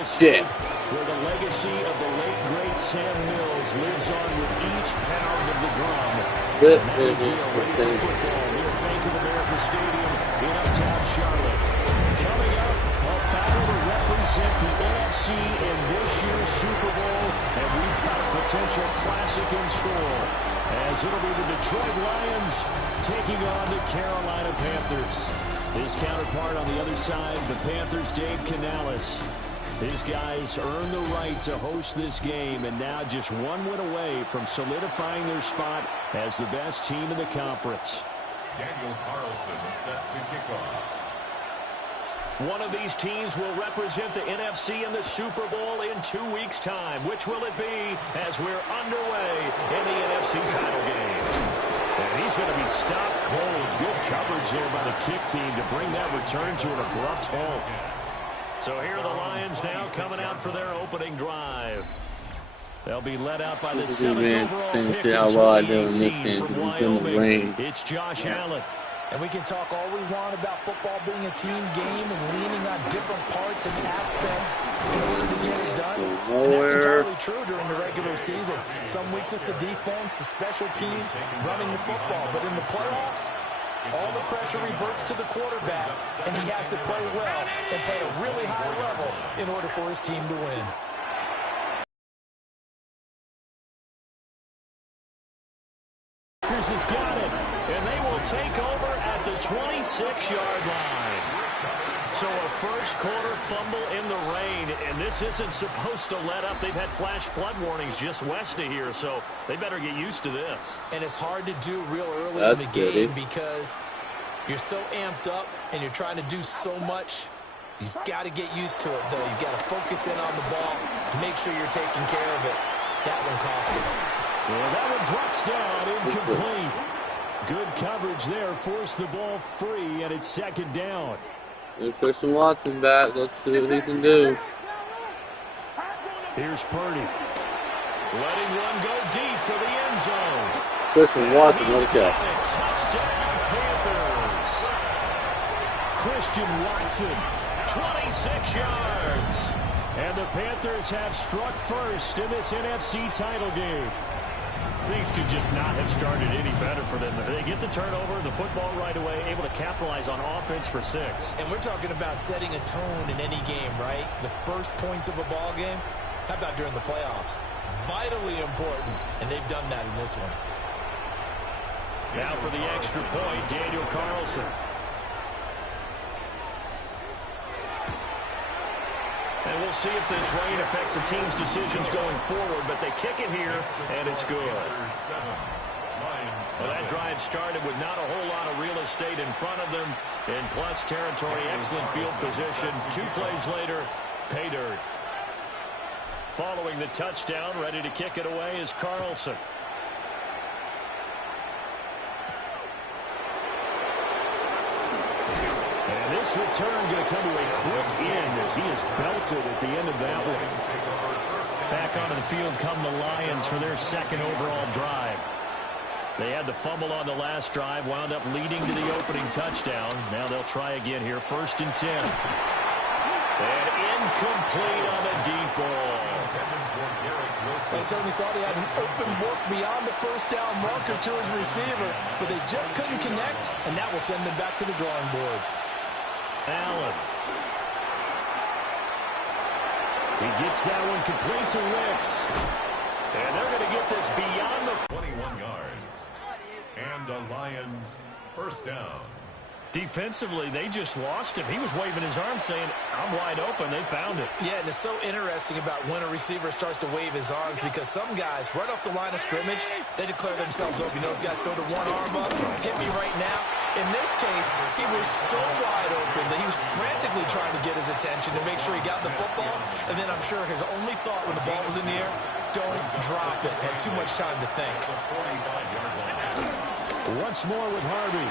Memorial State, where the legacy of the late, great Sam Mills lives on with each pound of the drum. This is interesting. Football near Bank of America Stadium in uptown Charlotte. Coming up, a battle to represent the NFC in this year's Super Bowl, and we've got a potential classic in store, as it'll be the Detroit Lions taking on the Carolina Panthers. His counterpart on the other side, the Panthers' Dave Canales. His guys earned the right to host this game, and now just one win away from solidifying their spot as the best team in the conference. Daniel Carlson is set to kick off. One of these teams will represent the NFC in the Super Bowl in 2 weeks' time. Which will it be as we're underway in the NFC title game? And he's going to be stopped cold. Good coverage there by the kick team to bring that return to an abrupt halt. So here are the Lions now coming out for their opening drive. They'll be led out by the 7th overall pick in 2018 from Wyoming. It's Josh Allen. And we can talk all we want about football being a team game and leaning on different parts and aspects in order to get it done. And that's entirely true during the regular season. Some weeks it's the defense, the special teams, running the football. But in the playoffs, all the pressure reverts to the quarterback, and he has to play well and play at a really high level in order for his team to win. Has got it, and they will take over at the 26-yard line. So a first quarter fumble in the rain, and this isn't supposed to let up. They've had flash flood warnings just west of here, so they better get used to this. And it's hard to do real early in the game because you're so amped up and you're trying to do so much. You've got to get used to it, though. You've got to focus in on the ball, make sure you're taking care of it. That one cost him. Yeah, that one drops down, incomplete. Good coverage there, forced the ball free, and it's second down. There's Christian Watson back. Let's see what he can do. Here's Purdy. Letting one go deep for the end zone. Christian Watson, what a catch. Touchdown, Panthers. Christian Watson, 26 yards. And the Panthers have struck first in this NFC title game. Things could just not have started any better for them. They get the turnover, the football right away, able to capitalize on offense for 6. And we're talking about setting a tone in any game, right? The first points of a ball game. How about during the playoffs? Vitally important, and they've done that in this one. Now for the extra point, Daniel Carlson. And we'll see if this rain affects the team's decisions going forward, but they kick it here, and it's good. Well, that drive started with not a whole lot of real estate in front of them. In plus territory, excellent field position. 2 plays later, pay dirt. Following the touchdown, ready to kick it away is Carlson. And this return going to come to a quick end as he is belted at the end of that one. Back onto the field come the Lions for their second overall drive. They had the fumble on the last drive, wound up leading to the opening touchdown. Now they'll try again here, 1st and 10. And incomplete on the deep ball. They certainly thought he had an open look beyond the first down marker to his receiver, but they just couldn't connect, and that will send them back to the drawing board. Allen. He gets that one complete to Wicks. And they're going to get this beyond the 21 yards. And the Lions first down. Defensively, they just lost him. He was waving his arms saying, I'm wide open. They found it. Yeah, and it's so interesting about when a receiver starts to wave his arms because some guys, right off the line of scrimmage, they declare themselves open. You know, those guys throw the one arm up, hit me right now. In this case, he was so wide open that he was frantically trying to get his attention to make sure he got the football. And then I'm sure his only thought when the ball was in the air, don't drop it. Had too much time to think. Once more with Harvey.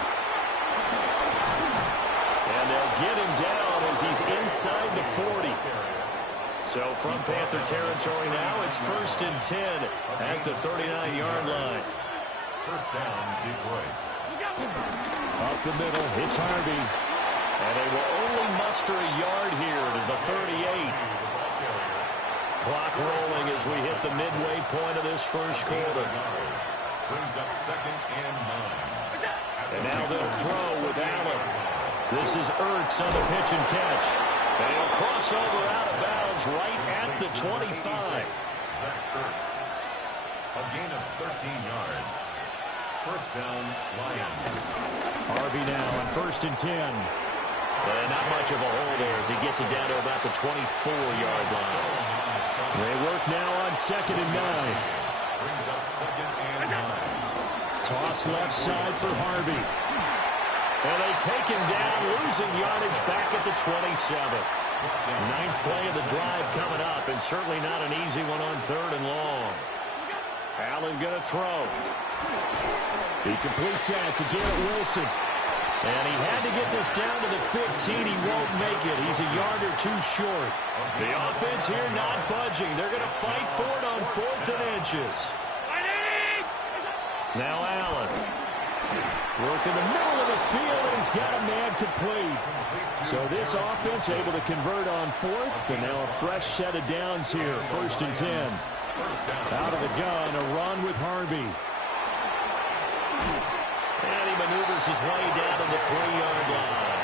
And they'll get him down as he's inside the 40. So from Panther territory now, it's 1st and 10 at the 39-yard line. First down, Detroit. Up the middle, it's Harvey. And they will only muster a yard here to the 38. clock rolling as we hit the midway point of this first quarter. Brings up 2nd and 9. And now they'll throw with Allen. This is Ertz on the pitch and catch. And he'll cross over out of bounds right at the 25. Zach Ertz. A gain of 13 yards. First down, Lions. Harvey now on 1st and 10. And not much of a hole there as he gets it down to about the 24-yard line. They work now on 2nd and 9. Brings up 2nd and 9. Toss left side for Harvey. And they take him down, losing yardage back at the 27. 9th play of the drive coming up, and certainly not an easy one on 3rd and long. Allen going to throw. He completes that to Garrett Wilson. And he had to get this down to the 15. He won't make it. He's a yard or two short. The offense here not budging. They're going to fight for it on 4th and inches. Now Allen. Work in the middle of the field, and he's got a man complete. So this offense able to convert on 4th, and now a fresh set of downs here. 1st and 10. Out of the gun, a run with Harvey. And he maneuvers his way down to the 3-yard line.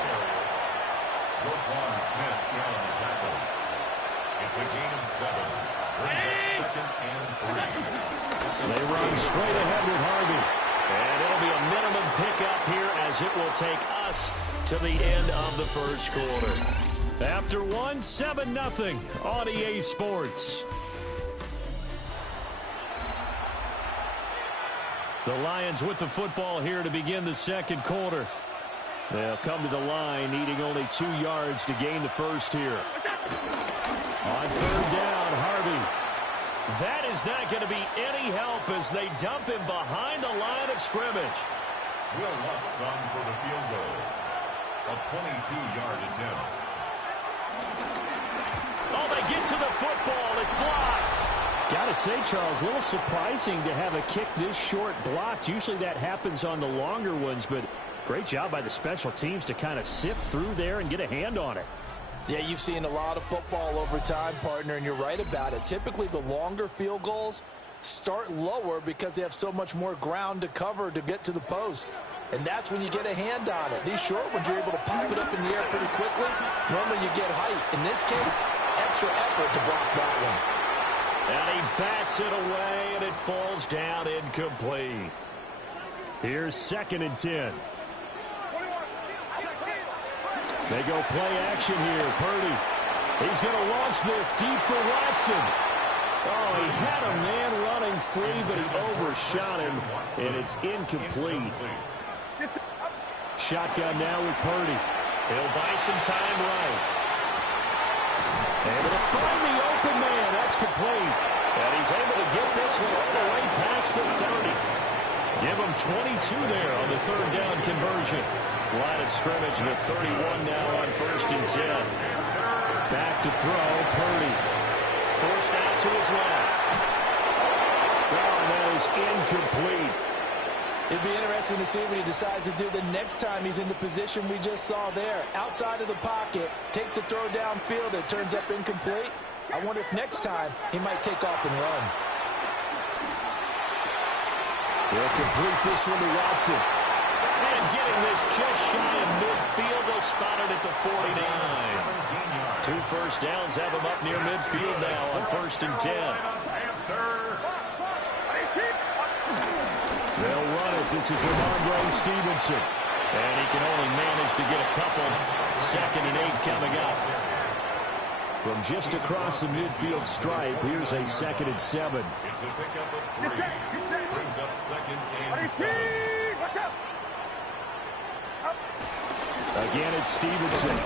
Roquan Smith on the tackle. It's a gain of 7. Brings up 2nd and 3. They run straight ahead with Harvey. And it'll be a minimum pickup here as it will take us to the end of the first quarter. After 1, 7-0 on EA Sports. The Lions with the football here to begin the second quarter. They'll come to the line needing only 2 yards to gain the first here. On 3rd down, Harvey. That is not going to be any help as they dump him behind the line of scrimmage. Will Lutz on for the field goal. A 22-yard attempt. Oh, they get to the football. It's blocked. Got to say, Charles, a little surprising to have a kick this short blocked. Usually that happens on the longer ones, but great job by the special teams to kind of sift through there and get a hand on it. Yeah, you've seen a lot of football over time, partner, and you're right about it. Typically, the longer field goals start lower because they have so much more ground to cover to get to the post. And that's when you get a hand on it. These short ones, you're able to pop it up in the air pretty quickly. Normally, you get height. In this case, extra effort to block that one. And he bats it away, and it falls down incomplete. Here's 2nd and 10. They go play action here. Purdy. He's going to launch this deep for Watson. Oh, he had a man running free, but he overshot him, and it's incomplete. Shotgun now with Purdy. He'll buy some time right. Able to find the open man. That's complete. And he's able to get this one all the way past the 30. Give him 22 there on the 3rd down conversion. Line of scrimmage, the 31 now on 1st and 10. Back to throw, Purdy. Forced out to his left. Oh, that is incomplete. It'd be interesting to see what he decides to do the next time he's in the position we just saw there. Outside of the pocket, takes a throw downfield, it turns up incomplete. I wonder if next time he might take off and run. They'll complete this one to Watson. And getting this just shy of midfield, they'll spot it at the 49. 2 first downs have him up near midfield now on 1st and 10. They'll run it. This is Ramondre Stevenson. And he can only manage to get a couple. 2nd and 8 coming up. From just across the midfield stripe, here's a 2nd and 7. It's a pickup of 3. Brings up 2nd and 7. Again, it's Stevenson.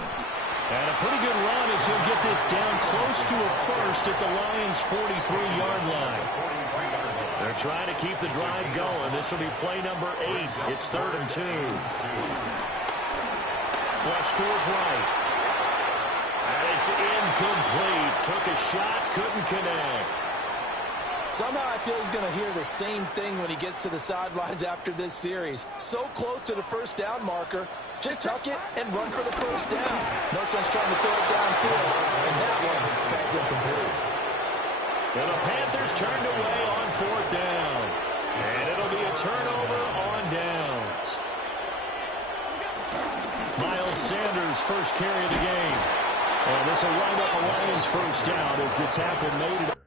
And a pretty good run as he'll get this down close to a first at the Lions' 43-yard line. They're trying to keep the drive going. This will be play number 8. It's 3rd and 2. Flush to his right. And it's incomplete. Took a shot, couldn't connect. Somehow I feel he's going to hear the same thing when he gets to the sidelines after this series. So close to the first down marker. Just tuck it and run for the first down. No sense trying to throw it downfield. And that one falls incomplete. And the Panthers turned away on 4th down. And it'll be a turnover on downs. Miles Sanders' first carry of the game. And this will wind up a Lions first down as the tackle made it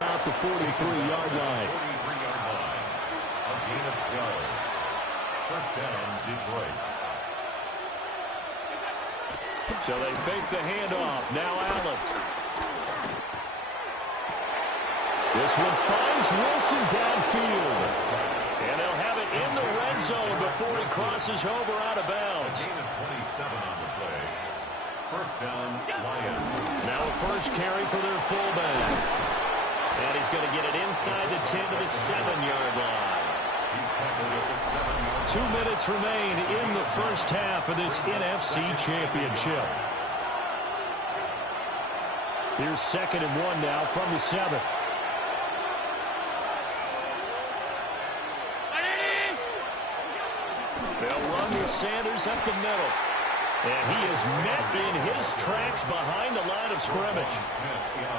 out the 43-yard line. 43-yard line. A gain of 12. First down, Detroit. So they fake the handoff. Now Allen. This one finds Wilson downfield. And they'll have it in the red zone before he crosses over out of bounds. A gain of 27 on the play. First down, Lions. Now a first carry for their fullback. And he's going to get it inside the 10 to the 7-yard line. He's tackled at the 7-yard 2 minutes remain in the first half of this NFC Championship. Here's 2nd and 1 now from the 7. They'll run with Sanders up the middle. And he is met in his tracks behind the line of scrimmage.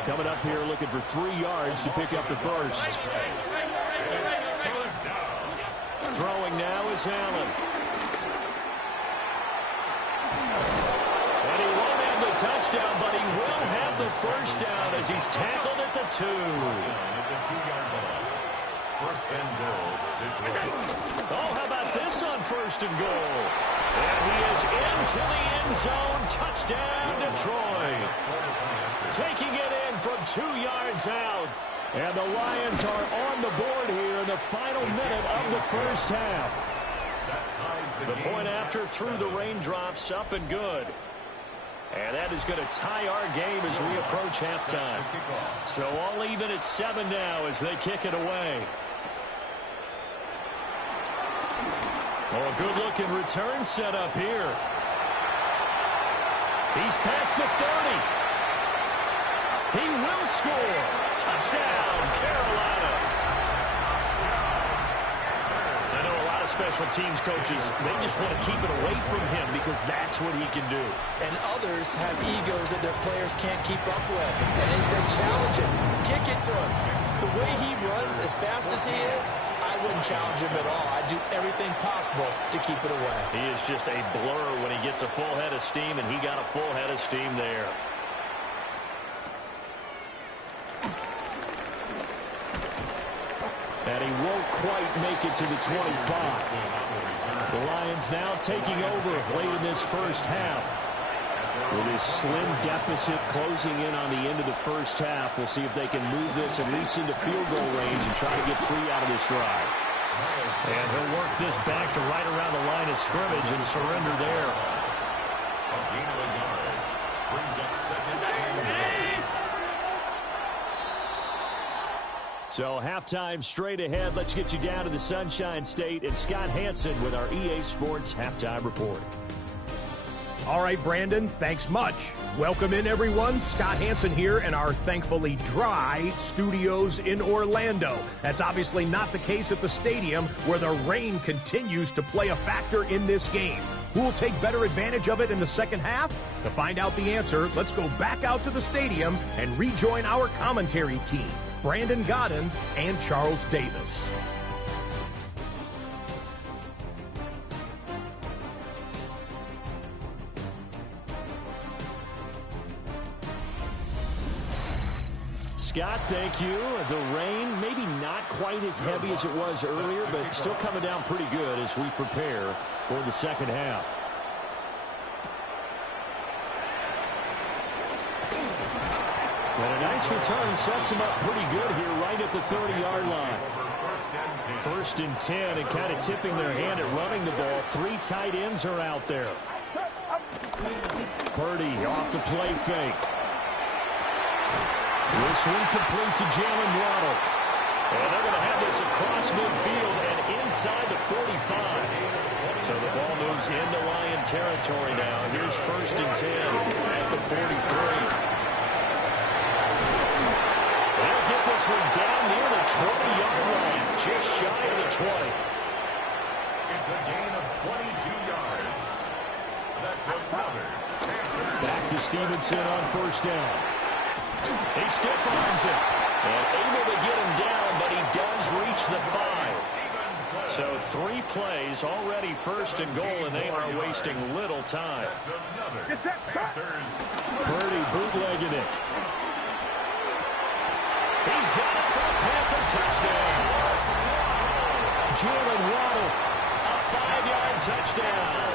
Coming up here looking for 3 yards to pick up the first. Throwing now is Allen. And he won't have the touchdown, but he will have the first down as he's tackled at the 2. at the 2-yard line. First and goal, Detroit. Oh, how about this on first and goal? And he is into the end zone. Touchdown, Detroit. Taking it in from 2 yards out. And the Lions are on the board here in the final minute of the first half. The point after through the raindrops, up and good. And that is going to tie our game as we approach halftime. So all even at 7 now as they kick it away. Oh, a good-looking return set up here. He's past the 30. He will score. Touchdown, Carolina. I know a lot of special teams coaches, they just want to keep it away from him because that's what he can do. And others have egos that their players can't keep up with. And they say, challenge him, kick it to him. The way he runs as fast as he is, I wouldn't challenge him at all. I'd do everything possible to keep it away. He is just a blur when he gets a full head of steam, and he got a full head of steam there. And he won't quite make it to the 25. The Lions now taking over late in this first half. With his slim deficit closing in on the end of the first half, we'll see if they can move this at least into field goal range and try to get 3 out of this drive. And he'll work this back to right around the line of scrimmage and surrender there. A gain of a yard. Brings up 2nd and goal. So halftime straight ahead. Let's get you down to the Sunshine State and Scott Hansen with our EA Sports Halftime Report. All right, Brandon, thanks much. Welcome in, everyone. Scott Hansen here in our thankfully dry studios in Orlando. That's obviously not the case at the stadium, where the rain continues to play a factor in this game. Who will take better advantage of it in the second half? To find out the answer, let's go back out to the stadium and rejoin our commentary team, Brandon Godden and Charles Davis. Scott, thank you. The rain, maybe not quite as heavy as it was earlier, but still coming down pretty good as we prepare for the second half. And a nice return sets him up pretty good here right at the 30-yard line. First and 10, and kind of tipping their hand at running the ball. 3 tight ends are out there. Purdy off the play fake. This one complete to Jalen Waddle. And they're going to have this across midfield and inside the 45. So the ball moves into Lion territory now. Here's first and 10 at the 43. They'll get this one down near the 20-yard line, just shy of the 20. It's a gain of 22 yards. That's another. Back to Stevenson on first down. He stiff arms it. And able to get him down, but he does reach the 5. So 3 plays already first and goal, and they are wasting little time. Purdy bootlegging it. He's got it for a Panther touchdown. Jalen Waddle, a 5-yard touchdown.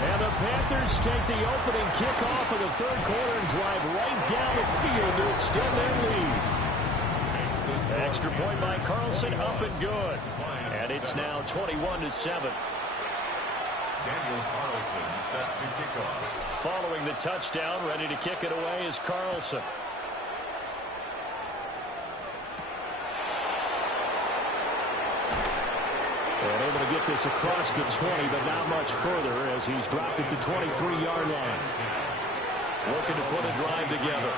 And the Panthers take the opening kickoff of the third quarter and drive right down the field to extend their lead. Extra point by Carlson, up and good. And it's now 21-7. Daniel Carlson set to kick off. Following the touchdown, ready to kick it away is Carlson. And able to get this across the 20, but not much further as he's dropped it to 23-yard line. Looking to put a drive together.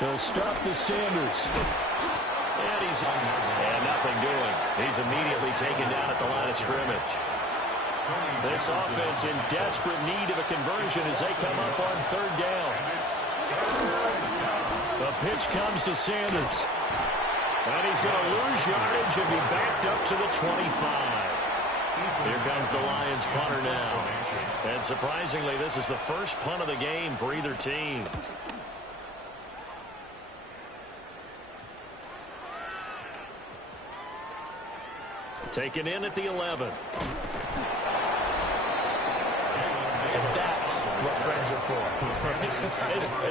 He'll stop to Sanders. And nothing doing. He's immediately taken down at the line of scrimmage. This offense in desperate need of a conversion as they come up on third down. The pitch comes to Sanders. And he's going to lose yardage and be backed up to the 25. Here comes the Lions punter now. And surprisingly, this is the first punt of the game for either team. Taken in at the 11. And that's what friends are for.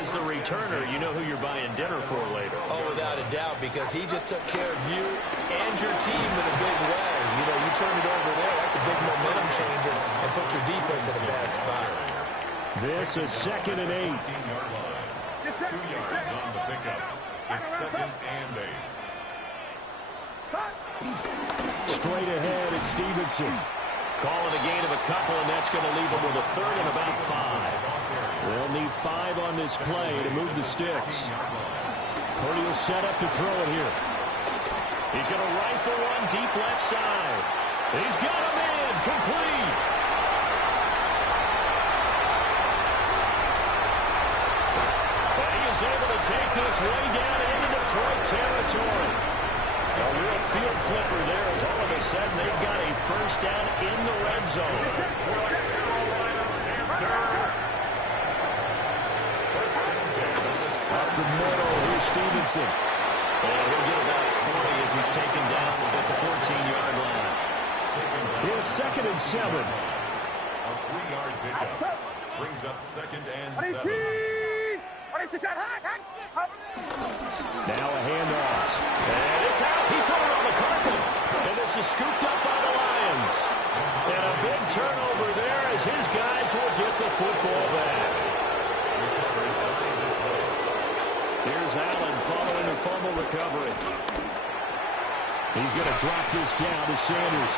As the returner, you know who you're buying dinner for later. Oh, without a doubt, because he just took care of you and your team in a big way. You know, you turn it over there, that's a big momentum changer, and put your defense in a bad spot. This is 2nd and 8. 2 yards on the pickup. It's 2nd and 8. Straight ahead, it's Stevenson. Calling a gain of a couple, and that's going to leave them with a 3rd and about 5. They'll need 5 on this play to move the sticks. Purdy will set up to throw it here. He's going to rifle one deep left side. He's got a man complete. And he is able to take this way down into Detroit territory. A real field flipper there as all of a sudden they've got a first down in the red zone. Up the middle, here's Stevenson. And he'll get about 40 as he's taken down at the 14-yard line. Here's 2nd and 7. A 3-yard pickup brings up 2nd and 7. Now a handoff. And it's out. He put it on the carpet. And this is scooped up by the Lions. And a big turnover there as his guys will get the football back. Here's Allen following the fumble recovery. He's going to drop this down to Sanders.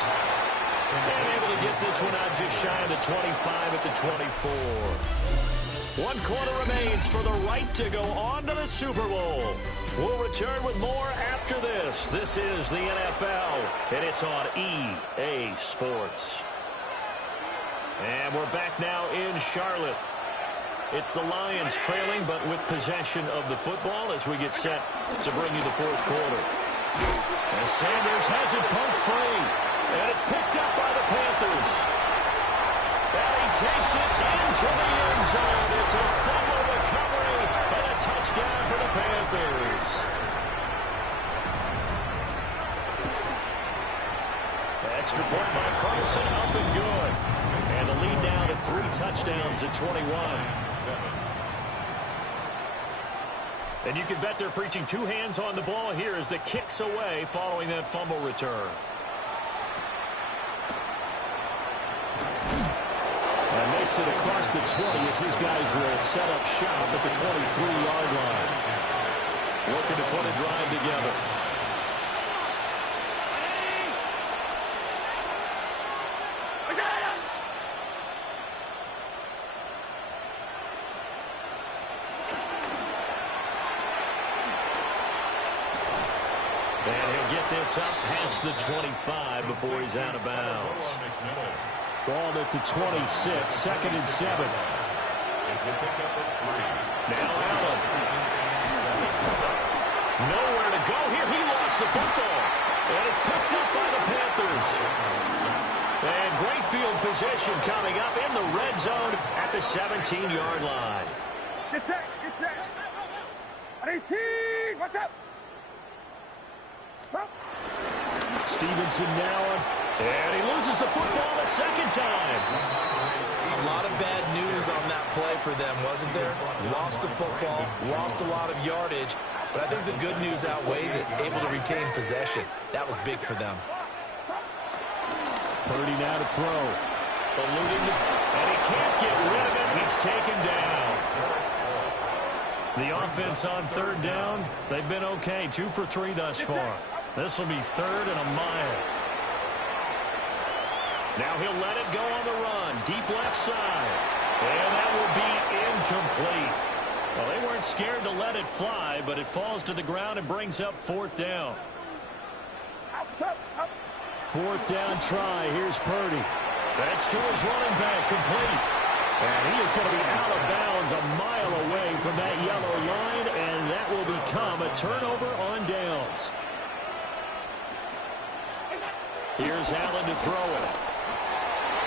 And able to get this one out just shy of the 25 at the 24. 1 quarter remains for the right to go on to the Super Bowl. We'll return with more after this. This is the NFL, and it's on EA Sports. And we're back now in Charlotte. It's the Lions trailing, but with possession of the football as we get set to bring you the 4th quarter. As Sanders has it pumped free, and it's picked up by the Panthers. And he takes it into the end zone. It's a fumble recovery and a touchdown for the Panthers. Extra point by Carlson, up and good. And the lead now to 3 touchdowns at 21. And you can bet they're preaching 2 hands on the ball here as the kick's away following that fumble return. And makes it across the 20 as his guys will set up shop at the 23-yard line. Looking to put a drive together. And he'll get this up past the 25 before he's out of bounds. Ball at the 26, 2nd and 7. It's a pickup of 3. Now Allen. Nowhere to go here. He lost the football. And it's picked up by the Panthers. And great field position coming up in the red zone at the 17-yard line. Get set. Get set. 18. What's up? Stevenson now on. And he loses the football the second time. A lot of bad news on that play for them, wasn't there? Lost the football, lost a lot of yardage, but I think the good news outweighs it. Able to retain possession. That was big for them. Purdy now to throw. Eluding, and he can't get rid of it. He's taken down. The offense on 3rd down, they've been okay. 2 for 3 thus far. This will be 3rd and a mile. Now he'll let it go on the run. Deep left side. And that will be incomplete. Well, they weren't scared to let it fly, but it falls to the ground and brings up 4th down. 4th down try. Here's Purdy. That's to his running back, complete. And he is going to be out of bounds a mile away from that yellow line, and that will become a turnover on downs. Here's Allen to throw it.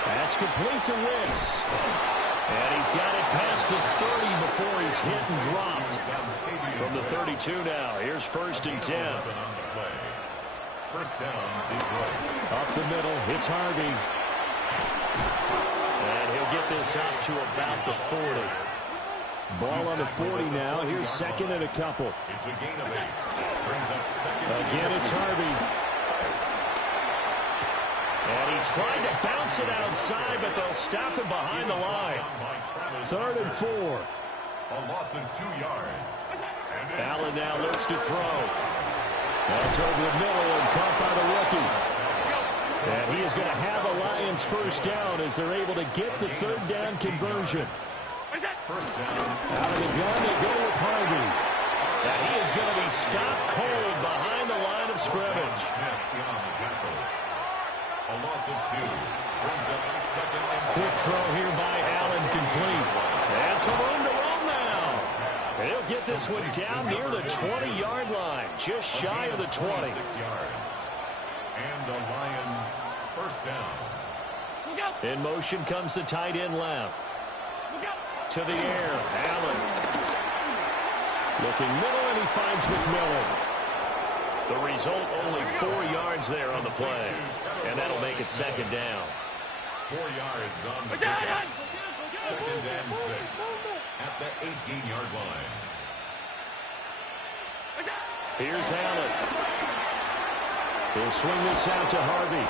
That's complete to Wicks. And he's got it past the 30 before he's hit and dropped. From the 32 now, here's 1st and 10. First down, Detroit. Up the middle, it's Harvey. And he'll get this up to about the 40. Ball on the 40 now. Here's 2nd and a couple. It's a gain of 8. Brings up 2nd. Again, it's Harvey. And he tried to bounce it outside, but they'll stop him behind the line. 3rd and 4. A loss of 2 yards. Allen now looks to throw. That's over the middle and caught by the rookie. And he is going to have the Lions 1st down as they're able to get the 3rd down conversion. First down. Out of the gun, they go with Harvey. And he is going to be stopped cold behind the line of scrimmage. A loss of 2. Brings up 2nd and 4. Quick throw here by Allen, complete. And some room to run now. And he'll get this one down near the 20-yard line, just shy of the 20. 6 yards. And the Lions 1st down. In motion comes the tight end left. To the air, Allen. Looking middle, and he finds McMillan. The result, only 4 yards there on the play. And that'll make it 2nd down. 4 yards on the pickup. 2nd and 6. At the 18-yard line. Here's Allen. He'll swing this out to Harvey.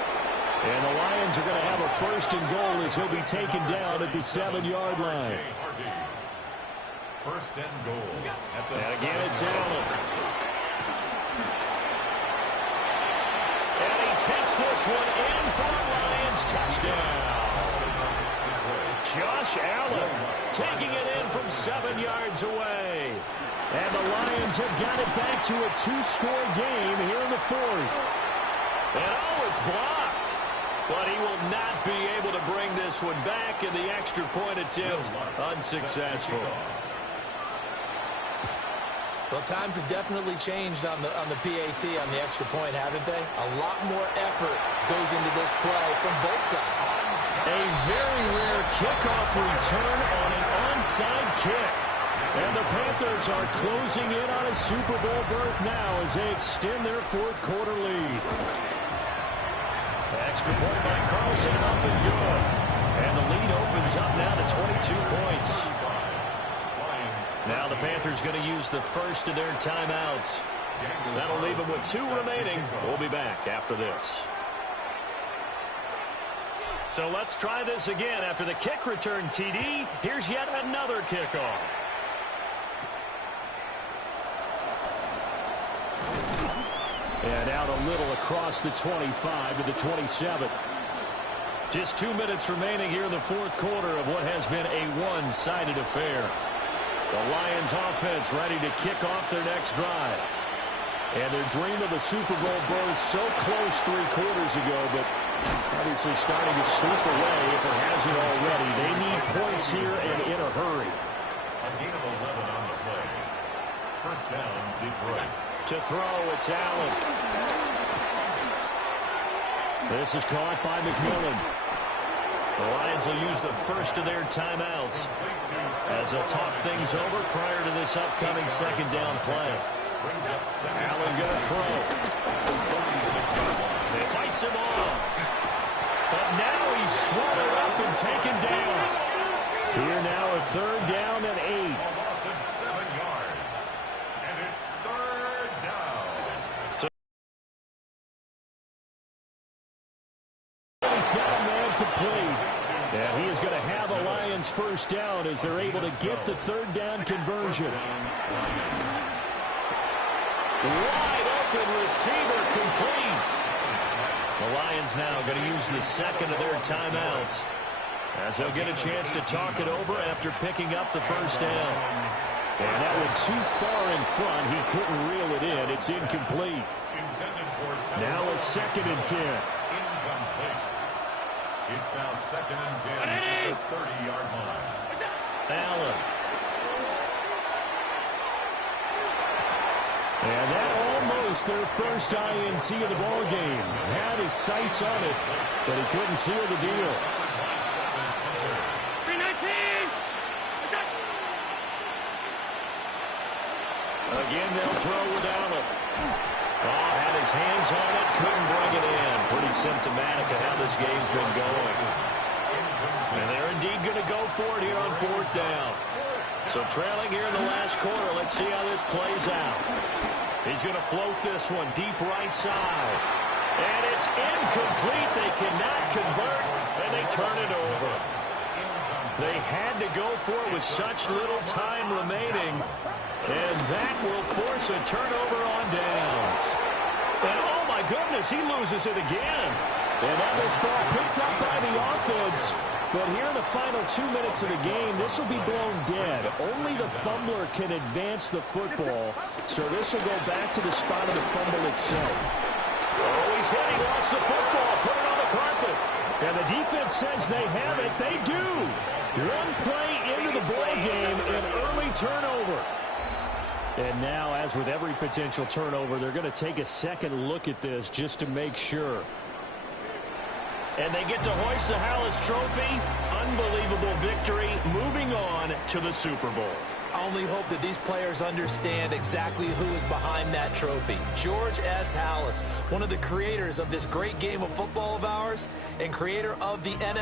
And the Lions are going to have a 1st and goal as he'll be taken down at the 7-yard line. 1st and goal. And again, it's Allen. And he takes this one in for a Lions touchdown. Josh Allen taking it in from 7 yards away. And the Lions have got it back to a 2-score game here in the 4th. And oh, it's blocked. But he will not be able to bring this one back, and the extra point attempt unsuccessful. Well, times have definitely changed on the PAT, on the extra point, haven't they? A lot more effort goes into this play from both sides. A very rare kickoff return on an onside kick. And the Panthers are closing in on a Super Bowl berth now as they extend their 4th quarter lead. Extra point by Carlson, up and good. And the lead opens up now to 22 points. Now the Panthers going to use the first of their timeouts. That'll leave them with 2 remaining. We'll be back after this. So let's try this again. After the kick return TD, here's yet another kickoff. And out a little across the 25 to the 27. Just 2 minutes remaining here in the 4th quarter of what has been a one-sided affair. The Lions offense ready to kick off their next drive. And their dream of a Super Bowl berth so close 3 quarters ago, but Obviously starting to slip away if it hasn't already. They need points here and in a hurry. A gain of 11 on the play. First down, Detroit. To throw, it's Allen. This is caught by McMillan. The Lions will use the first of their timeouts as they'll talk things over prior to this upcoming second down play. Allen going to throw. He fights him off. But now he's swallowed up and taken down. Here now a third down and 8. A loss of 7 yards. And it's third down. He's got a man complete. And he is going to have a Lions first down as they're able to get the third down conversion. Wide open receiver complete. The Lions now going to use the second of their timeouts as they'll get a chance to talk it over after picking up the first down. And that went too far in front. He couldn't reel it in. It's incomplete. Now a 2nd and 10. Incomplete. It's now 2nd and 10 at the 30-yard line. Allen. And that almost their first INT of the ball game. Had his sights on it, but he couldn't seal the deal. 319. Again, they'll throw with Allen. Oh, had his hands on it, couldn't bring it in. Pretty symptomatic of how this game's been going. And they're indeed going to go for it here on 4th down. So trailing here in the last quarter, let's see how this plays out. He's going to float this one deep right side. And it's incomplete. They cannot convert, and they turn it over. They had to go for it with such little time remaining, and that will force a turnover on downs. And oh my goodness, he loses it again. And now this ball picked up by the offense. But here in the final 2 minutes of the game, this will be blown dead. Only the fumbler can advance the football. So this will go back to the spot of the fumble itself. Oh, he's hit. He lost the football. Put it on the carpet. And the defense says they have it. They do. One play into the ball game, an early turnover. And now, as with every potential turnover, they're going to take a second look at this just to make sure. And they get to hoist the Hallis Trophy. Unbelievable victory. Moving on to the Super Bowl. I only hope that these players understand exactly who is behind that trophy. George S. Hallis, one of the creators of this great game of football of ours and creator of the NFL.